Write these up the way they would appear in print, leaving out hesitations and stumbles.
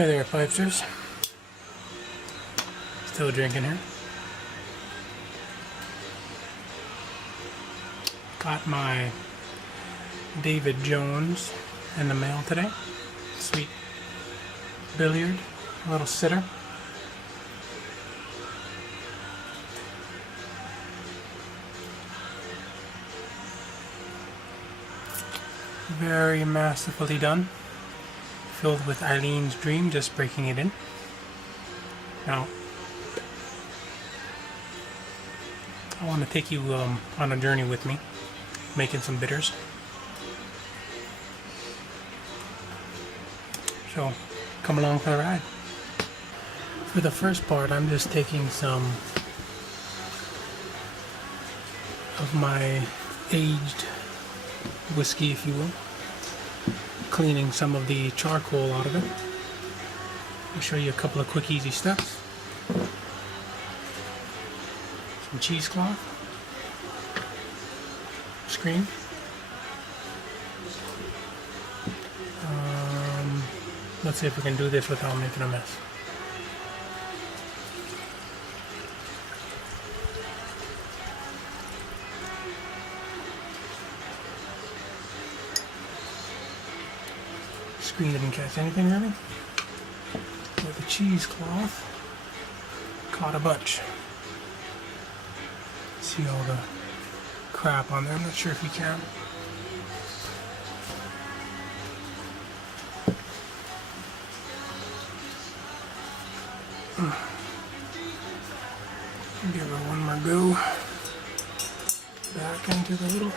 Hi there, Pipesters. Still drinking here. Got my David Jones in the mail today. Sweet billiard, a little sitter. Very masterfully done. Filled with Eileen's dream, just breaking it in. Now, I want to take you on a journey with me, making some bitters. So, come along for the ride. For the first part, I'm just taking some of my aged whiskey, if you will, cleaning some of the charcoal out of it. I'll show you a couple of quick, easy steps. Some cheesecloth, screen. Let's see if we can do this without making a mess. Screen didn't catch anything really. With the cheesecloth, caught a bunch. See all the crap on there. I'm not sure if you can. Give her one more go. Back into the little.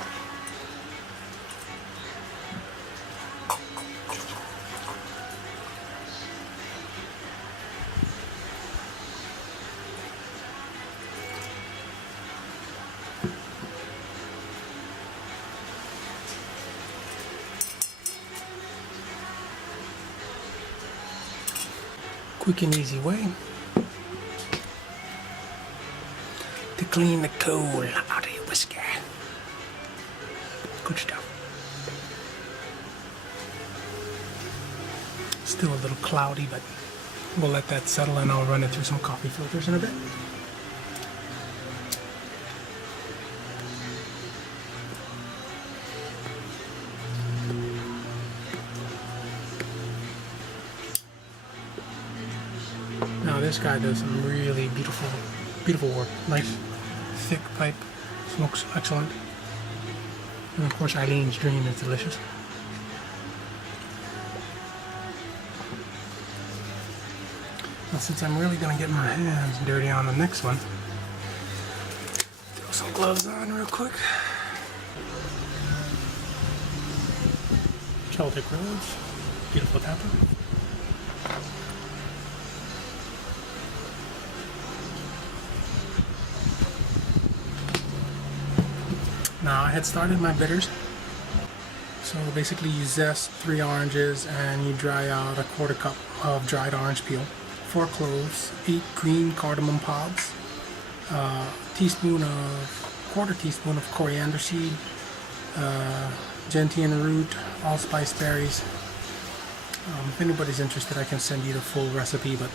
Quick and easy way to clean the coal out of your whiskey. Good stuff. Still a little cloudy, but we'll let that settle and I'll run it through some coffee filters in a bit. Now this guy does some really beautiful work. Nice, thick pipe, smokes excellent. And of course Eileen's dream is delicious. Now since I'm really going to get my hands dirty on the next one, throw some gloves on real quick. Celtic Roads, beautiful tapper. Now I had started my bitters, so basically you zest 3 oranges and you dry out a 1/4 cup of dried orange peel, 4 cloves, 8 green cardamom pods, quarter teaspoon of coriander seed, gentian root, allspice berries. If anybody's interested, I can send you the full recipe, but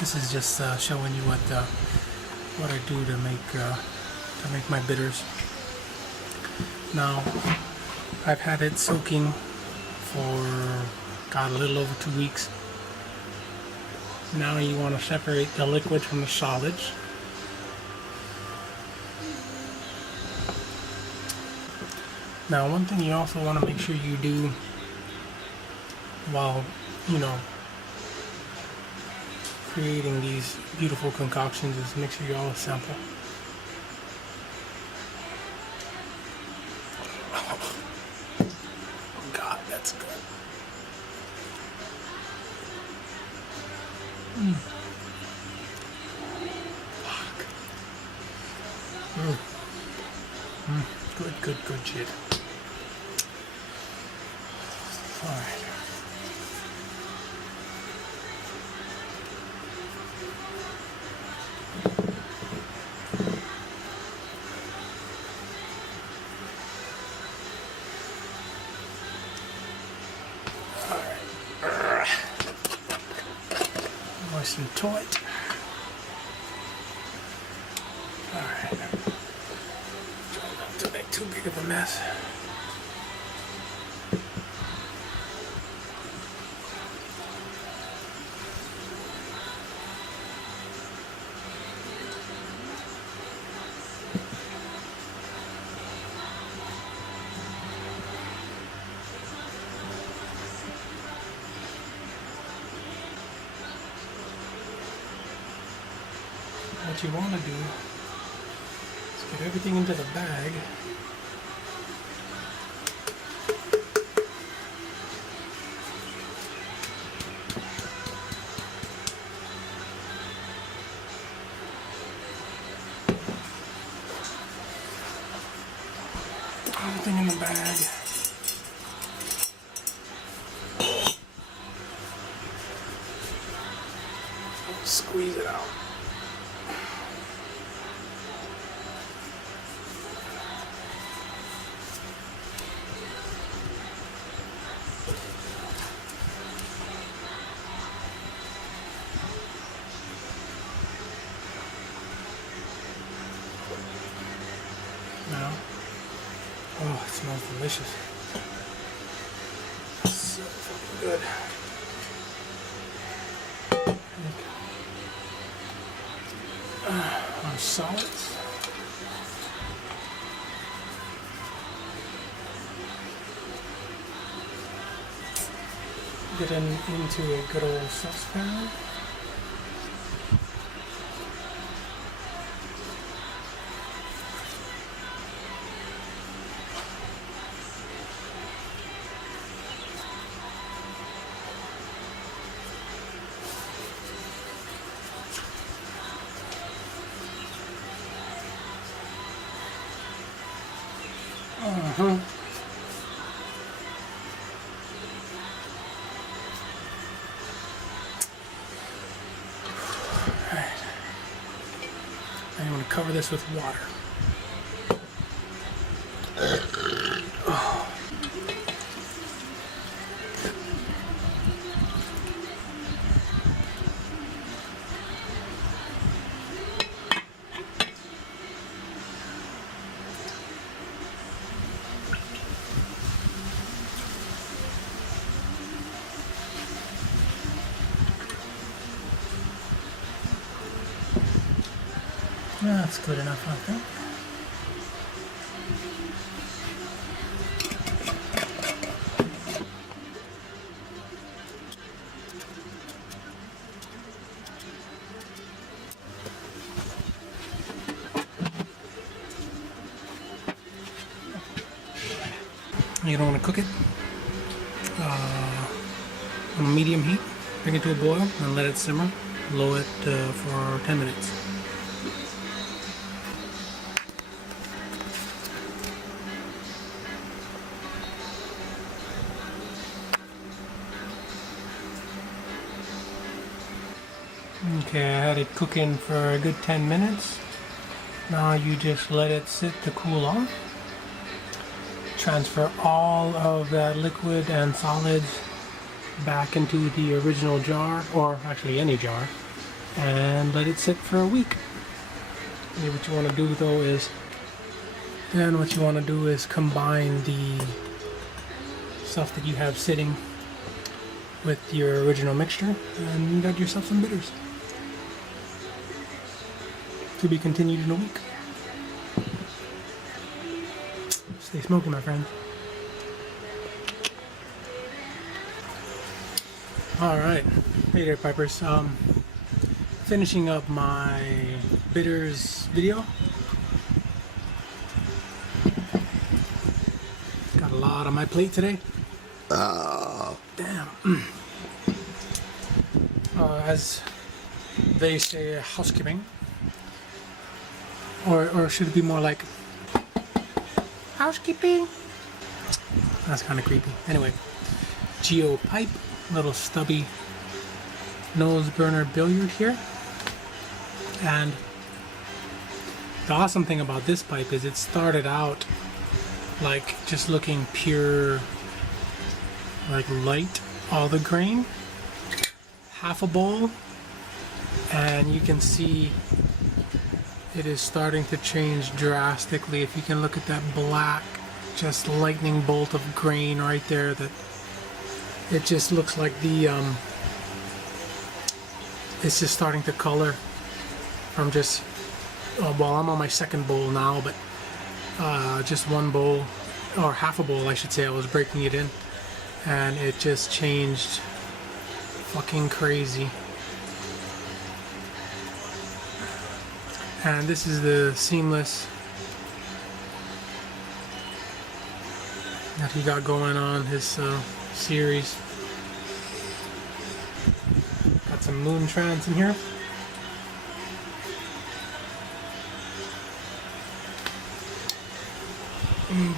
this is just showing you what I do to make my bitters. Now, I've had it soaking for, a little over 2 weeks. Now you want to separate the liquid from the solids. Now, one thing you also want to make sure you do while, creating these beautiful concoctions is make sure you always sample. God, that's good. Fuck. Good shit. Alright. nice and tight. Alright. Try not to make too big of a mess. What you want to do is get everything into the bag. Everything in the bag. Squeeze it out. Now, oh, it smells delicious. So fucking good. Our solids. Get into a good old saucepan. Alright. I'm going to cover this with water. That's good enough, I think. You don't want to cook it on medium heat. Bring it to a boil and let it simmer. Lower it for 10 minutes. Okay, I had it cooking for a good 10 minutes. Now you just let it sit to cool off. Transfer all of that liquid and solids back into the original jar, or actually any jar, and let it sit for a week. And what you want to do though is, then what you want to do is combine the stuff that you have sitting with your original mixture, and you got yourself some bitters. To be continued in a week. Stay smoky, my friend. Alright, hey there, Pipers. Finishing up my bitters video. Got a lot on my plate today. Damn. As they say, housekeeping. Or should it be more like housekeeping? That's kind of creepy. Anyway, Geo pipe, little stubby nose burner billiard here. And the awesome thing about this pipe is it started out like just looking pure, like light olive grain. Half a bowl and you can see it is starting to change drastically. If you can look at that black, just lightning bolt of grain right there, that it just looks like the it's just starting to color from just well, I'm on my second bowl now, but just one bowl, or half a bowl I should say. I was breaking it in and it just changed fucking crazy. And this is the seamless that he got going on his series. Got some moon trans in here.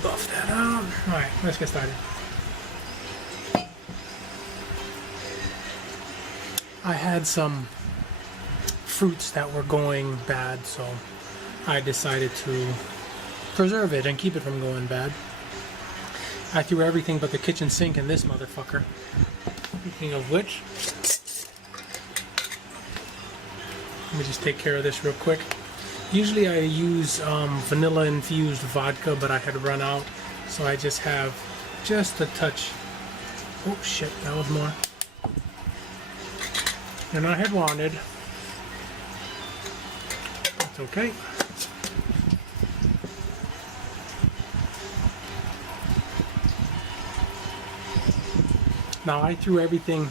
Buff that out. Alright, let's get started. I had some fruits that were going bad, so I decided to preserve it and keep it from going bad. I threw everything but the kitchen sink in this motherfucker. Speaking of which, let me just take care of this real quick. Usually I use vanilla infused vodka, but I had run out, so I just have just a touch. Oh shit, that was more than I had wanted. That's okay. Now I threw everything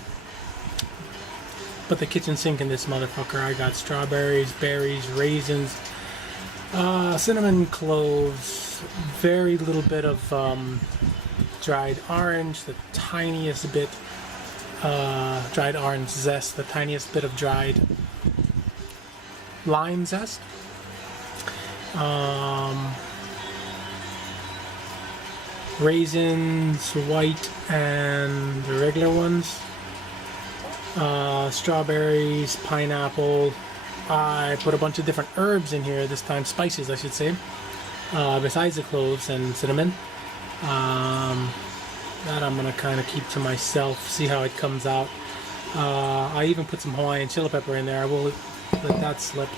but the kitchen sink in this motherfucker. I got strawberries, berries, raisins, cinnamon cloves, very little bit of dried orange, the tiniest bit, dried orange zest, the tiniest bit of dried lime zest, raisins, white and the regular ones, strawberries, pineapple. I put a bunch of different herbs in here this time, spices I should say, besides the cloves and cinnamon. That I'm gonna kind of keep to myself, see how it comes out. I even put some Hawaiian chili pepper in there. I will let that slip.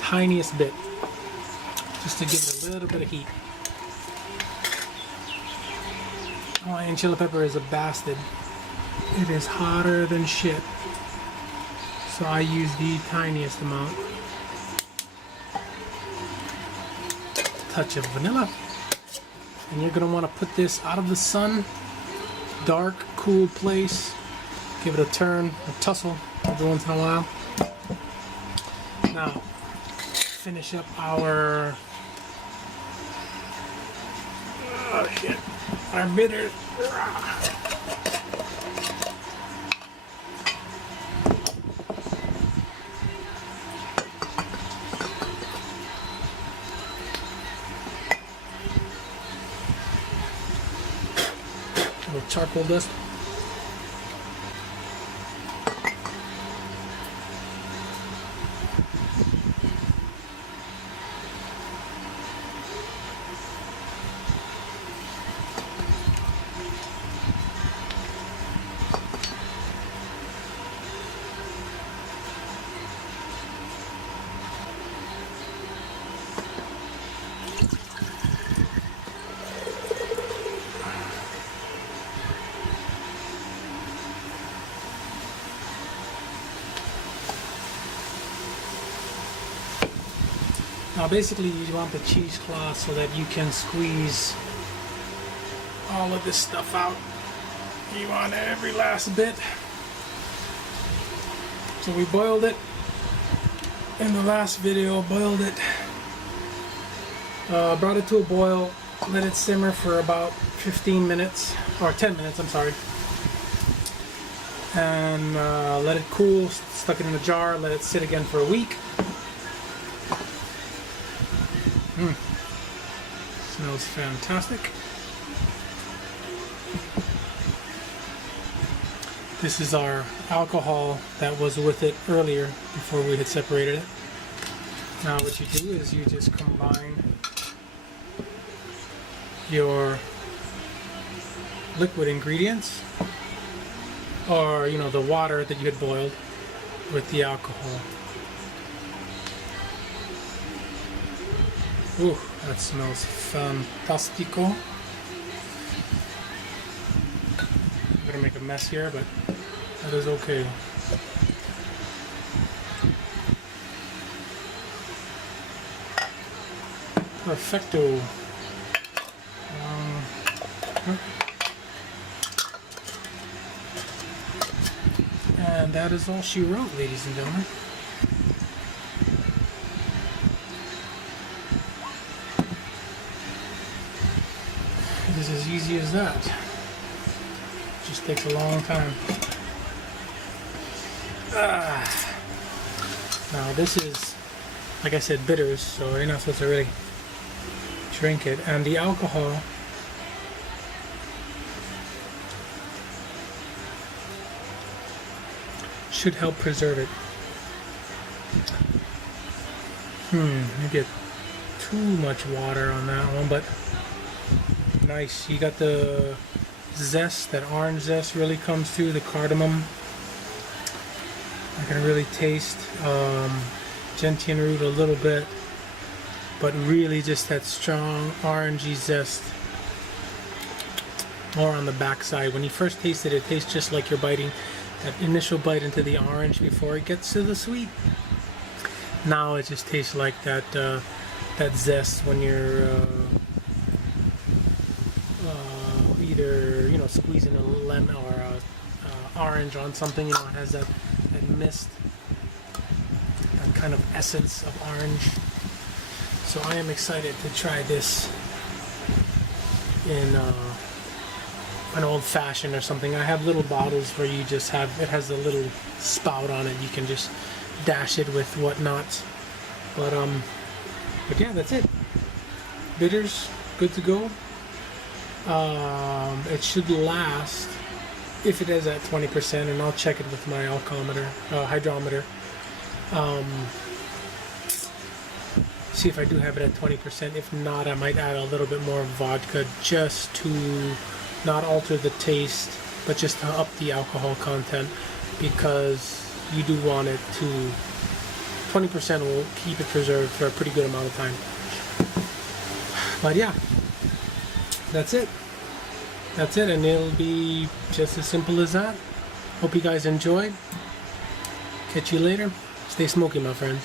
Tiniest bit, just to give it a little bit of heat. Hawaiian chili pepper is a bastard. It is hotter than shit. So I use the tiniest amount. Touch of vanilla. And you're going to want to put this out of the sun. Dark, cool place. Give it a turn, a tussle every once in a while. Now, finish up our... oh shit. Our bitters. A little charcoal dust. Now basically you want the cheesecloth so that you can squeeze all of this stuff out. You want every last bit. So we boiled it in the last video, boiled it, brought it to a boil, let it simmer for about 15 minutes, or 10 minutes, I'm sorry. And let it cool, stuck it in a jar, let it sit again for a week. Smells fantastic. This is our alcohol that was with it earlier before we had separated it. Now what you do is you just combine your liquid ingredients or you know, the water that you had boiled with the alcohol. Ooh, that smells fantastico. I'm gonna make a mess here, but that is okay. Perfecto. And that is all she wrote, ladies and gentlemen. It is as easy as that. It just takes a long time. Now this is, like I said, bitters, so you're not supposed to really drink it. And the alcohol should help preserve it. You get too much water on that one, but nice. You got the zest, that orange zest really comes through, the cardamom. I can really taste gentian root a little bit, but really just that strong orangey zest more on the backside. When you first taste it, it tastes just like you're biting that initial bite into the orange before it gets to the sweet. Now it just tastes like that that zest when you're either, you know, squeezing a lemon or a orange on something. You know, it has that mist, that kind of essence of orange. So I am excited to try this in an old-fashioned or something. I have little bottles where you just have, it has a little spout on it. You can just dash it with whatnot. But yeah, that's it. Bitters, good to go. It should last if it is at 20%, and I'll check it with my hydrometer. See if I do have it at 20%. If not, I might add a little bit more vodka just to not alter the taste, but just to up the alcohol content, because you do want it to, 20% will keep it preserved for a pretty good amount of time. But yeah, that's it. That's it, and it'll be just as simple as that. Hope you guys enjoyed. Catch you later. Stay smoky, my friends.